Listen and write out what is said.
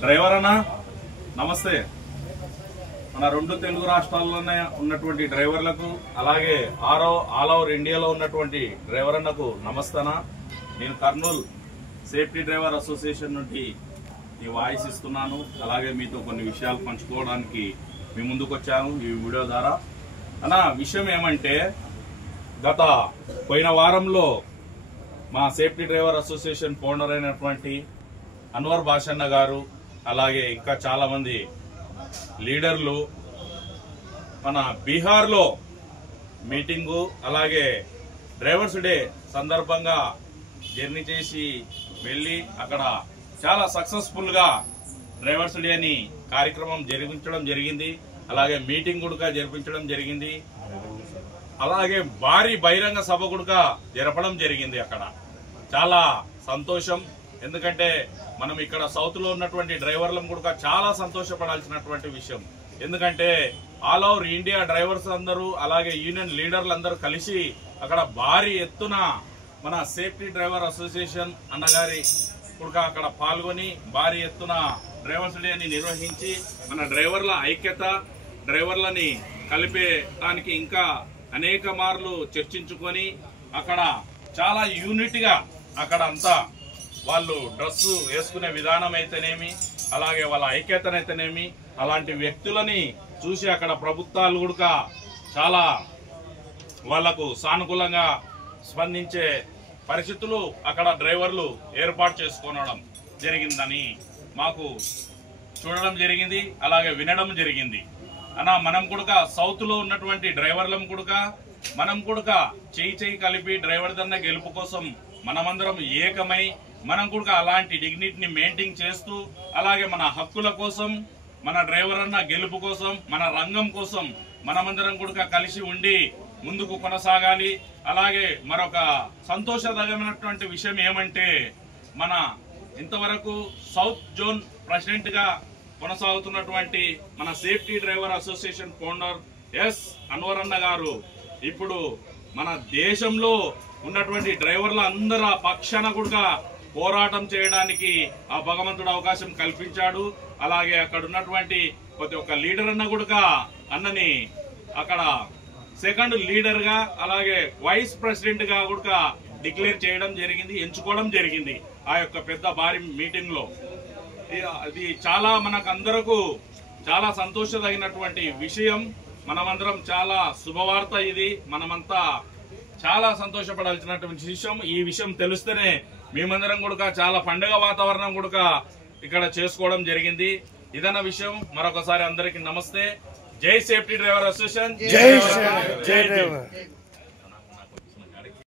Driver అన్న నమస్తే. మన రెండు తెలుగు రాష్ట్రాల్లోనే ఉన్నటువంటి డ్రైవర్లకు అలాగే ఆల్ ఓవర్ ఇండియాలో ఉన్నటువంటి డ్రైవర్ అన్నకు నమస్తేనా. నేను కర్నూలు సేఫ్టీ డ్రైవర్ అసోసియేషన్ నుండి ఈ వాయిస్ ఇస్తున్నాను. అలాగే మీతో కొన్ని విషయాలు పంచుకోవడానికి మీ ముందుకు వచ్చాను ఈ వీడియో ద్వారా. అన్న విషయం ఏమంటే, గత పోయిన వారంలో మా సేఫ్టీ డ్రైవర్ అసోసియేషన్ ఫౌండర్ అయినటువంటి అన్వర్ భాషన్న గారు అలాగే ఇంకా చాలా మంది లీడర్లు మన బీహార్లో మీటింగు అలాగే డ్రైవర్స్ డే సందర్భంగా జర్నీ చేసి వెళ్ళి అక్కడ చాలా సక్సెస్ఫుల్ గా డ్రైవర్స్ డే అని కార్యక్రమం జరిపించడం జరిగింది. అలాగే మీటింగ్ కూడా జరిపించడం జరిగింది. అలాగే భారీ బహిరంగ సభ కూడా జరపడం జరిగింది. అక్కడ చాలా సంతోషం. ఎందుకంటే మనం ఇక్కడ సౌత్ లో ఉన్నటువంటి డ్రైవర్లను కూడా చాలా సంతోషపడాల్సినటువంటి విషయం. ఎందుకంటే ఆల్ ఓవర్ ఇండియా డ్రైవర్స్ అందరూ అలాగే యూనియన్ లీడర్లు అందరూ కలిసి అక్కడ భారీ ఎత్తున మన సేఫ్టీ డ్రైవర్ అసోసియేషన్ అన్నగారి కూడా అక్కడ పాల్గొని భారీ ఎత్తున డ్రైవర్స్ డే ని నిర్వహించి మన డ్రైవర్ల ఐక్యత, డ్రైవర్లని కలిపేదానికి ఇంకా అనేక మార్లు చర్చించుకొని అక్కడ చాలా యూనిట్ గా అక్కడ అంతా వాళ్ళు డ్రెస్ వేసుకునే విధానం అయితేనేమి అలాగే వాళ్ళ ఐక్యతనైతేనేమి అలాంటి వ్యక్తులని చూసి అక్కడ ప్రభుత్వాలు కూడా చాలా వాళ్లకు సానుకూలంగా స్పందించే పరిస్థితులు అక్కడ డ్రైవర్లు ఏర్పాటు చేసుకోవడం జరిగిందని మాకు చూడడం జరిగింది, అలాగే వినడం జరిగింది. అన్న మనం కూడా సౌత్ లో ఉన్నటువంటి డ్రైవర్లం కూడా మనం కూడా చేయి కలిపి డ్రైవర్ దన్న గెలుపు కోసం మనమందరం ఏకమై మనం కూడా అలాంటి డిగ్నిటీని మెయింటైన్ చేస్తూ అలాగే మన హక్కుల కోసం మన డ్రైవర్ అన్న గెలుపు కోసం మన రంగం కోసం మనమందరం కూడా కలిసి ఉండి ముందుకు కొనసాగాలి. అలాగే మరొక సంతోషదమైనటువంటి విషయం ఏమంటే, మన ఇంతవరకు సౌత్ జోన్ ప్రెసిడెంట్ గా కొనసాగుతున్నటువంటి మన safety driver association founder S Anwar అన్న గారు ఇప్పుడు మన దేశంలో ఉన్నటువంటి డ్రైవర్ల అందరి పక్షాన కూడా పోరాటం చేయడానికి ఆ భగవంతుడు అవకాశం కల్పించాడు. అలాగే అక్కడ ఉన్నటువంటి ప్రతి ఒక్క లీడర్ అన్న కూడా అన్నని అక్కడ సెకండ్ లీడర్ గా అలాగే వైస్ ప్రెసిడెంట్ గా కూడా డిక్లేర్ చేయడం జరిగింది, ఎంచుకోవడం జరిగింది ఆ యొక్క పెద్ద భారీ మీటింగ్ లో. ఇది చాలా మనకందరకు చాలా సంతోషదగినటువంటి విషయం. మనమందరం చాలా శుభవార్త ఇది. మనమంతా చాలా సంతోషపడాల్సినటువంటి విషయం. ఈ విషయం తెలిస్తేనే మేమందరం కూడా చాలా పండుగ వాతావరణం కూడా ఇక్కడ చేసుకోవడం జరిగింది. ఇదన్న విషయం. మరొకసారి అందరికీ నమస్తే. జై సేఫ్టీ డ్రైవర్ అసోసియేషన్. జై డ్రైవర్.